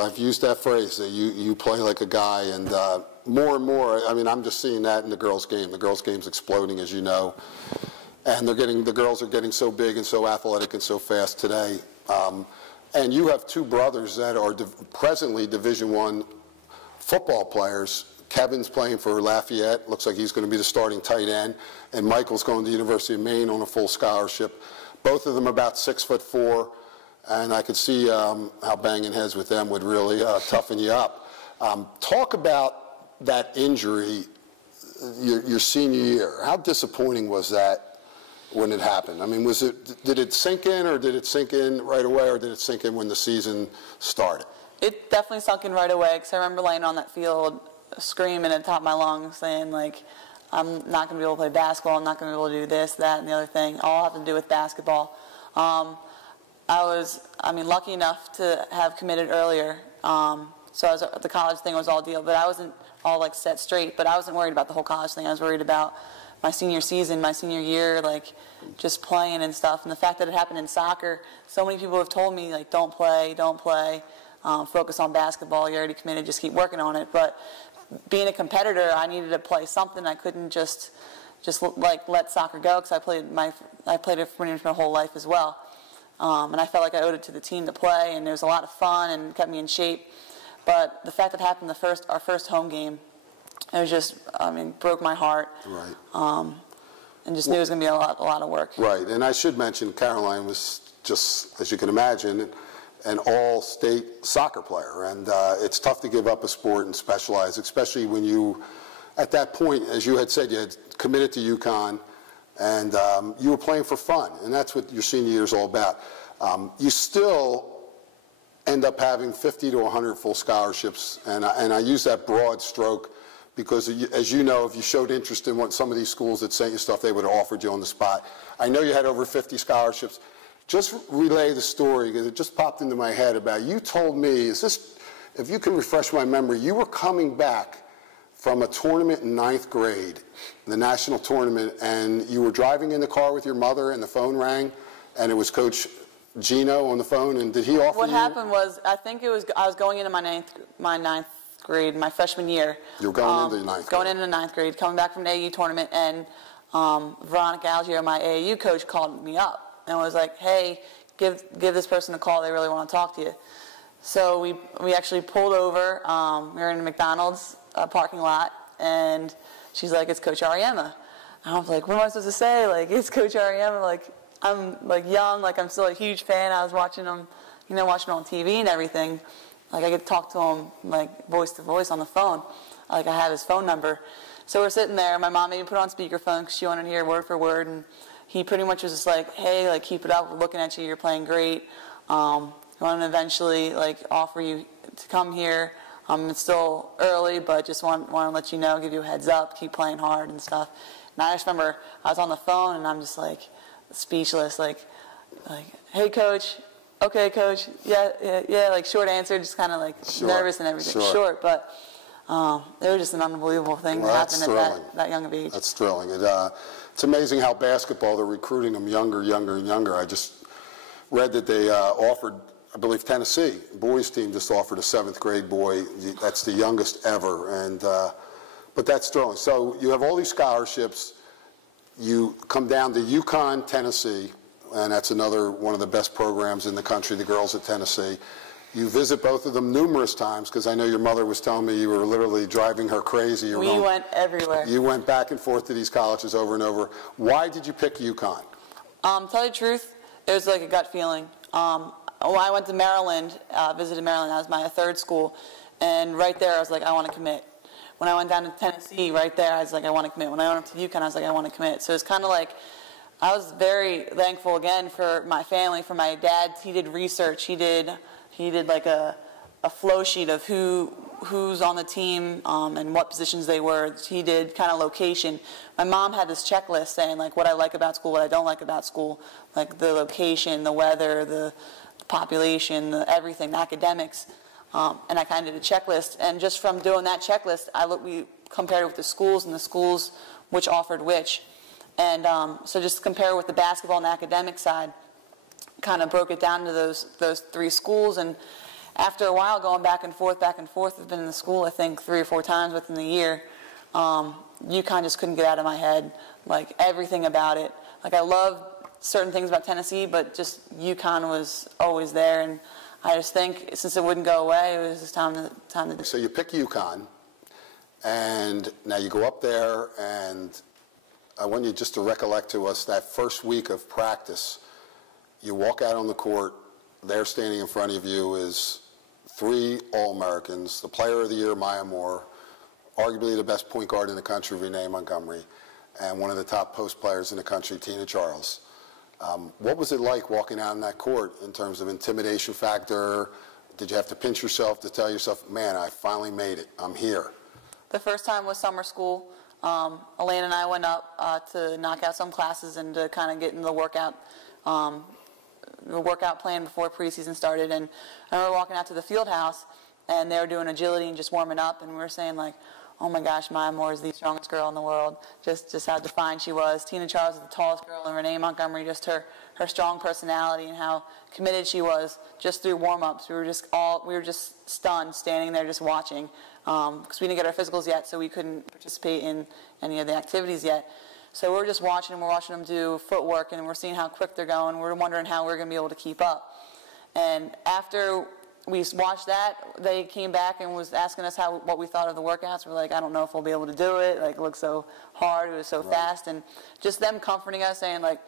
I've used that phrase, that you play like a guy, and more and more, I mean, I'm just seeing that in the girls' game. The girls' game's exploding, as you know, and the girls are getting so big and so athletic and so fast today. And you have two brothers that are presently Division I football players. Kevin's playing for Lafayette. Looks like he's going to be the starting tight end. And Michael's going to the University of Maine on a full scholarship. Both of them about 6'4", and I could see how banging heads with them would really toughen you up. Talk about that injury your senior year. How disappointing was that when it happened? I mean, did it sink in, or did it sink in right away, or did it sink in when the season started? It definitely sunk in right away, because I remember laying on that field screaming at the top of my lungs, saying, like, I'm not going to be able to play basketball, I'm not going to be able to do this, that, and the other thing. All have to do with basketball. I was lucky enough to have committed earlier, so the college thing was all deal, but I wasn't all, like, set straight, but I wasn't worried about the whole college thing. I was worried about my senior season, my senior year, like, just playing and stuff. And the fact that it happened in soccer, so many people have told me, like, don't play, focus on basketball, you're already committed, just keep working on it. But being a competitor, I needed to play something. I couldn't just like let soccer go, because I played it pretty much my whole life as well. And I felt like I owed it to the team to play, and it was a lot of fun and kept me in shape. But the fact that it happened our first home game, it was just, broke my heart. Right. And just knew it was going to be a lot of work. Right. And I should mention, Caroline was just, as you can imagine, an all-state soccer player. And it's tough to give up a sport and specialize, especially when you, at that point, as you had said, you had committed to UConn, and you were playing for fun. And that's what your senior year is all about. You still end up having 50 to 100 full scholarships. And I use that broad stroke because, as you know, if you showed interest in some of these schools that sent you stuff, they would have offered you on the spot. I know you had over 50 scholarships. Just relay the story, because it just popped into my head about, you told me, if you can refresh my memory, you were coming back from a tournament in 9th grade, the national tournament, and you were driving in the car with your mother, and the phone rang, and it was Coach Gino on the phone, and did he offer What happened was, I was going into my ninth grade, my freshman year. You were going into 9th grade. Going into 9th grade, coming back from the AAU tournament, and Veronica Algier, my AAU coach, called me up and was like, hey, give this person a call, they really want to talk to you. So we actually pulled over, we were in a McDonald's parking lot, and she's like, it's Coach Ariema. And I was like, what am I supposed to say? Like, it's Coach Ariema. Like, I'm like young, like I'm still a huge fan. I was watching him, watching him on TV and everything. Like, I could talk to him like voice to voice on the phone. Like, I have his phone number. So we're sitting there. My mom made me put on speakerphone because she wanted to hear word for word, and he pretty much was just like, hey, like, keep it up. We're looking at you. You're playing great. We want to eventually, like, offer you to come here. It's still early, but just want to let you know, give you a heads up, keep playing hard and stuff. And I just remember I was on the phone, and I'm just, like, speechless, like, hey, Coach. Okay, Coach. Yeah, like, short answer, just kind of, like, nervous and everything. Short, but it was just an unbelievable thing to happen at that young of age. That's thrilling. It's amazing how basketball, they're recruiting them younger and younger. I just read that they offered, I believe Tennessee, boys team just offered a 7th grade boy. That's the youngest ever. And but that's thrilling. So you have all these scholarships. You come down to UConn, Tennessee, and that's another one of the best programs in the country, the girls at Tennessee. You visit both of them numerous times, because I know your mother was telling me you were literally driving her crazy. We went everywhere. You went back and forth to these colleges over and over. Why did you pick UConn? Tell you the truth, it was like a gut feeling. When I went to Maryland, visited Maryland, that was my 3rd school, and right there I was like, I want to commit. When I went down to Tennessee, right there I was like, I want to commit. When I went up to UConn, I was like, I want to commit. So it's kind of like, I was very thankful again for my family, for my dad. He did research. He did like a flow sheet of who's on the team and what positions they were. He did kind of location. My mom had this checklist saying, like, what I like about school, what I don't like about school, like the location, the weather, the population, everything, the academics. And I kind of did a checklist. And just from doing that checklist, we compared it with the schools, and the schools which offered which. And so just compare with the basketball and the academic side, kind of broke it down to those 3 schools. And after a while, going back and forth, I've been in the school, I think, 3 or 4 times within the year. UConn just couldn't get out of my head, like everything about it. Like I love certain things about Tennessee, but just UConn was always there, and I just think since it wouldn't go away, it was just time to do it. So you pick UConn, and now you go up there, and I want you just to recollect to us that first week of practice. You walk out on the court, there standing in front of you is 3 All-Americans, the Player of the Year, Maya Moore, arguably the best point guard in the country, Renee Montgomery, and one of the top post players in the country, Tina Charles. What was it like walking out on that court in terms of intimidation factor? Did you have to pinch yourself to tell yourself, man, I finally made it, I'm here? The first time was summer school. Elaine and I went up to knock out some classes and to kind of get into the workout plan before preseason started. And I remember walking out to the field house, and they were doing agility and just warming up, and we were saying, like, oh my gosh, Maya Moore is the strongest girl in the world. Just how defined she was. Tina Charles is the tallest girl, and Renee Montgomery, just her strong personality and how committed she was just through warm-ups. We were just stunned, standing there just watching, because we didn't get our physicals yet, so we couldn't participate in any of the activities yet. So we're just watching them. We're watching them do footwork, and we're seeing how quick they're going. We're wondering how we're going to be able to keep up. And after we watched that, they came back and was asking us what we thought of the workouts. We're like, I don't know if we'll be able to do it. Like, it looked so hard. It was so fast. And just them comforting us, saying, like,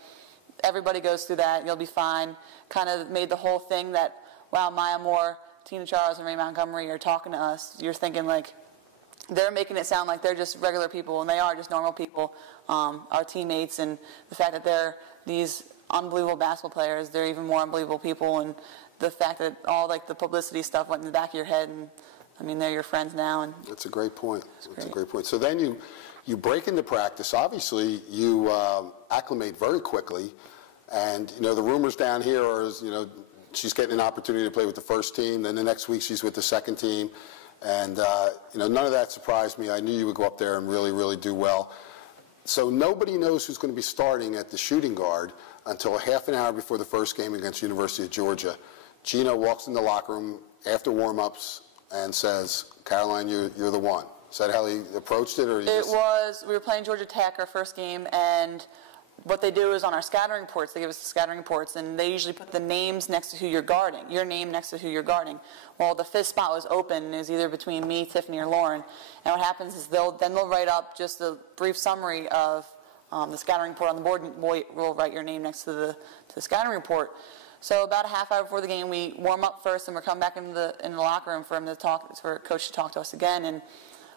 everybody goes through that. You'll be fine. Kind of made the whole thing that, wow, Maya Moore, Tina Charles, and Renee Montgomery are talking to us. You're thinking, like, they're making it sound like they're just regular people, and they are just normal people, our teammates. And the fact that they're these unbelievable basketball players, they're even more unbelievable people. And the fact that all, like, the publicity stuff went in the back of your head, and I mean, they're your friends now. And that's a great point. That's a great point. So then you break into practice. Obviously, you acclimate very quickly, and you know the rumors down here are, you know, she's getting an opportunity to play with the first team. Then the next week she's with the second team, and you know, none of that surprised me. I knew you would go up there and really, really do well. So nobody knows who's going to be starting at the shooting guard until half an hour before the first game against University of Georgia. Gino walks in the locker room after warm-ups and says, Caroline, you're the one. Is that how he approached it? Or we were playing Georgia Tech our first game, and what they do is on our scattering reports, they give us the scattering reports, and they usually put the names next to who you're guarding, your name next to who you're guarding. Well, the 5th spot was open, and it was either between me, Tiffany, or Lauren. And what happens is they'll write up just a brief summary of the scattering report on the board, and we'll write your name next to the scattering report. So about a half hour before the game, we warm up first, and we're coming back in the locker room for him to talk, for Coach to talk to us again. And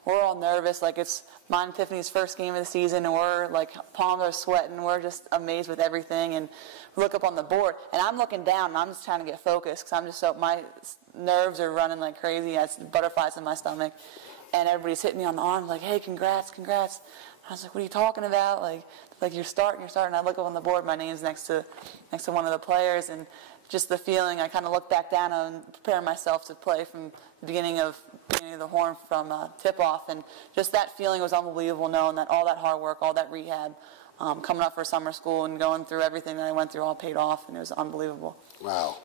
we're all nervous, like it's mine and Tiffany's first game of the season, and we're like, palms are sweating. We're just amazed with everything, and we look up on the board, and I'm looking down, and I'm just trying to get focused because I'm just so, my nerves are running like crazy. I have butterflies in my stomach, and everybody's hitting me on the arm, like, hey, congrats, congrats. I was like, what are you talking about? Like you're starting. And I look up on the board, my name's next to one of the players, and just the feeling, I kind of look back down and prepare myself to play from the beginning of the horn from tip-off, and just that feeling was unbelievable, knowing that all that hard work, all that rehab, coming up for summer school and going through everything that I went through all paid off, and it was unbelievable. Wow.